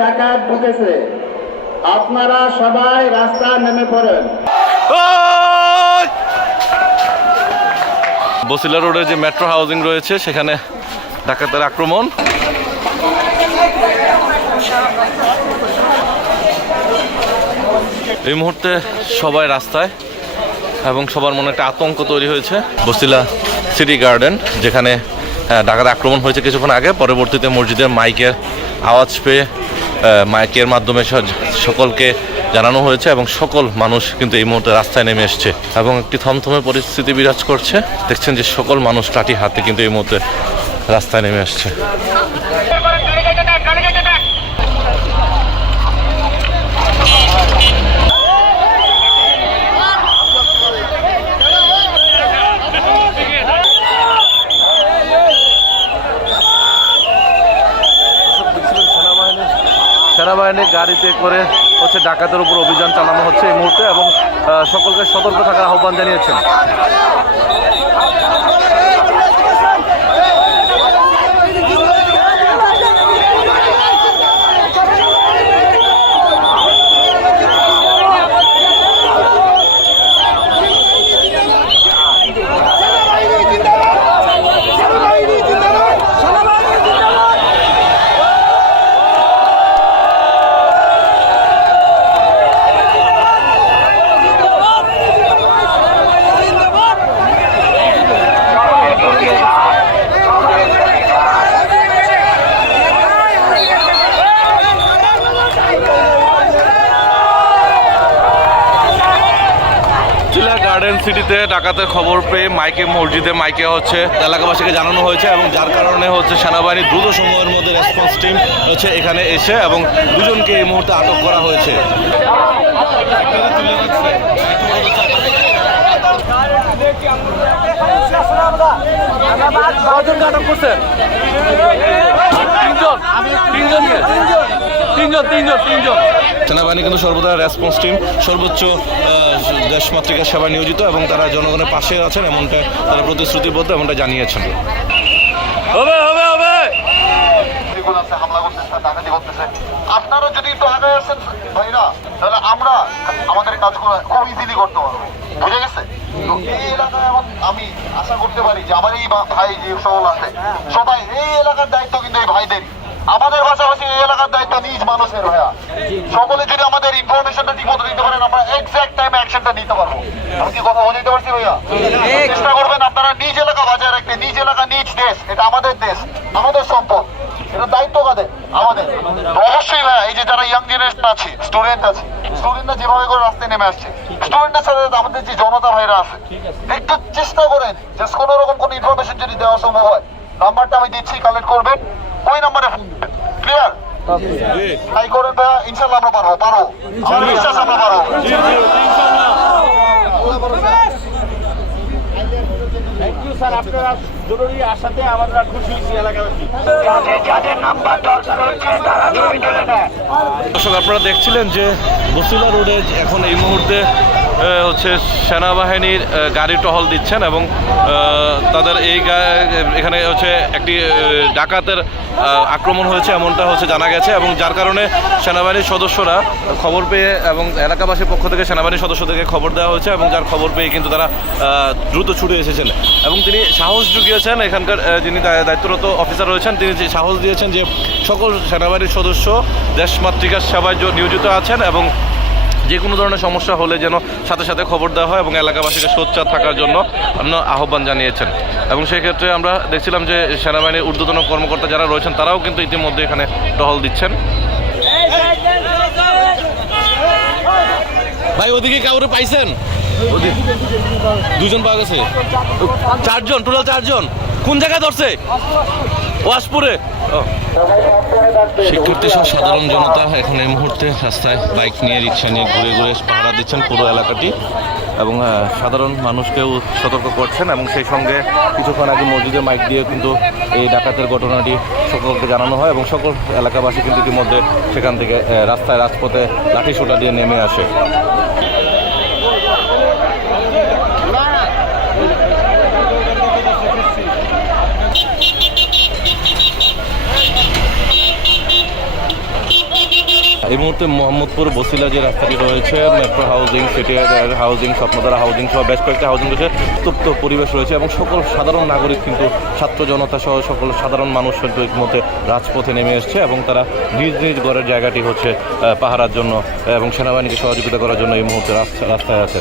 ডাকাত ঢুকেছে, আপনারা সবাই রাস্তায় নেমে পড়েন। বসিলা রোডে যে মেট্রো হাউজিং রয়েছে সেখানে ডাকাতের আক্রমণ। এই মুহূর্তে সবাই রাস্তায় এবং সবার মনে একটা আতঙ্ক তৈরি হয়েছে। বসিলা সিটি গার্ডেন যেখানে ডাকাত আক্রমণ হয়েছে কিছুক্ষণ আগে, পরবর্তীতে মসজিদের মাইকের আওয়াজ পেয়ে মাইকের মাধ্যমে সকলকে জানানো হয়েছে এবং সকল মানুষ কিন্তু এই মুহূর্তে রাস্তায় নেমে এসছে এবং একটি থমথমে পরিস্থিতি বিরাজ করছে। দেখছেন যে সকল মানুষ লাঠি হাতে কিন্তু এই মুহূর্তে রাস্তায় নেমে আসছে। সেনাবাহিনীর গাড়িতে করে হচ্ছে ডাকাতের উপর অভিযান চালানো হচ্ছে এই মুহূর্তে এবং সকলকে সতর্ক থাকার আহ্বান জানিয়েছেন। গার্ডেন সিটিতে ডাকাতের খবর পেয়ে মসজিদে মাইকে হচ্ছে এলাকাবাসীকে জানানো হয়েছে এবং যার কারণে হচ্ছে সেনাবাহিনী দ্রুত সময়ের মধ্যে রেসপন্স টিম হচ্ছে এখানে এসে এবং দুজনকে এই মুহূর্তে আটক করা হয়েছে। সেনাবাহিনী কিন্তু সর্বদা রেসপন্স টিম সর্বোচ্চ দেশমাতৃকার সেবায় নিয়োজিত এবং তারা জনগণের পাশে আছেন এমনটা তারা প্রতিশ্রুতিবদ্ধ এমনটা জানিয়েছেন। হামলা করতেছে, ডাকাতি করতেছে, আপনারা যদি একটু আগে আসেন ভাইরা তাহলে আমরা আমাদের কাজগুলো খুব ইজিলি করতে পারবো, বুঝে গেছে? এই এলাকায় এখন আমি আশা করতে পারি যে আমার এই ভাই যে সকল আছে সবাই এই এলাকার দায়িত্ব কিন্তু এই ভাইদের, আমাদের পাশাপাশি এই এলাকার দায়িত্ব নিজ মানুষের ভাইয়া। সকলে যদি আমাদের ইনফরমেশনটা ঠিক মতো দিতে পারেন আমরা এক্সাক্ট টাইমে অ্যাকশনটা নিতে পারবো। আমি কি কথা বুঝতে পারছি ভাইয়া? চেষ্টা করবেন আপনারা নিজ এলাকা বাজায় রাখতে, নিজ এলাকা নিজ দেশ, এটা আমাদের দেশ, আমাদের সম্পদ, এটা দায়িত্ব কাদের? আমাদের। অবশ্যই ভাইয়া এই যে যারা ইয়াং জেনারেশন আছে, স্টুডেন্ট আছে, স্টুডেন্টরা যেভাবে করে রাস্তায় নেমে আসছে, স্টুডেন্টের সাথে আমাদের যে জনতা ভাইরা আছে একটু চেষ্টা করেন যে কোনো রকম কোনো ইনফরমেশন যদি দেওয়া সম্ভব হয় নাম্বারটা আমি দিচ্ছি, কালেক্ট করবেন, ওই নাম্বারে ক্লিয়ার তাই করেন ভাইয়া। ইনশাল্লাহ আমরা পারবো, আমার বিশ্বাস আমরা পারবো। দর্শক আপনারা দেখছিলেন যে বসিলা রোডে এখন এই মুহূর্তে হচ্ছে সেনাবাহিনীর গাড়ি টহল দিচ্ছেন এবং তাদের এখানে হচ্ছে একটি ডাকাতের আক্রমণ হয়েছে এমনটা হচ্ছে জানা গেছে এবং যার কারণে সেনাবাহিনীর সদস্যরা খবর পেয়ে এবং এলাকাবাসীর পক্ষ থেকে সেনাবাহিনীর সদস্যদেরকে খবর দেওয়া হয়েছে এবং যার খবর পেয়ে কিন্তু তারা দ্রুত ছুটে এসেছেন এবং তিনি সাহস জুগিয়েছেন, এখানকার যিনি দায়িত্বরত অফিসার রয়েছেন তিনি সাহস দিয়েছেন যে সকল সেনাবাহিনীর সদস্য দেশমাতৃকার সেবায় নিয়োজিত আছেন এবং যে কোনো ধরনের সমস্যা হলে যেন সাথে সাথে খবর দেওয়া হয় এবং এলাকাবাসীকে সোচ্চার থাকার জন্য আহ্বান জানিয়েছেন। এবং সেই ক্ষেত্রে আমরা দেখছিলাম যে সেনাবাহিনীর ঊর্ধ্বতন কর্মকর্তা যারা রয়েছেন তারাও কিন্তু ইতিমধ্যে এখানে টহল দিচ্ছেন। ভাই ওদিকে কাউরে পাইছেন? দুজন পাওয়া গেছে, চারজন, টোটাল চারজন। কোন জায়গায় ধরছে? ওয়াশপুরে। শিক্ষার্থী সহ সাধারণ জনতা এখন এই মুহূর্তে রাস্তায় বাইক নিয়ে, রিক্সা নিয়ে ঘুরে ঘুরে পাহারা দিচ্ছেন পুরো এলাকাটি এবং সাধারণ মানুষকেও সতর্ক করছেন এবং সেই সঙ্গে কিছুক্ষণ আগে মসজিদে মাইক দিয়ে কিন্তু এই ডাকাতের ঘটনাটি সকলকে জানানো হয় এবং সকল এলাকাবাসী কিন্তু ইতিমধ্যে সেখান থেকে রাস্তায় রাজপথে লাঠি সোটা দিয়ে নেমে আসে। এই মুহূর্তে মোহাম্মদপুর বসিলা যে রাস্তাটি রয়েছে, metro housing, city housing, Swapnadhara housing সহ বেশ কয়েকটা হাউজিং রয়েছে, উত্তপ্ত পরিবেশ রয়েছে এবং সকল সাধারণ নাগরিক কিন্তু ছাত্র জনতা সহ সকল সাধারণ মানুষ কিন্তু ইতিমধ্যে রাজপথে নেমে এসছে এবং তারা নিজ নিজ ঘরের জায়গাটি হচ্ছে পাহারার জন্য এবং সেনাবাহিনীকে সহযোগিতা করার জন্য এই মুহূর্তে রাস্তায় আছে।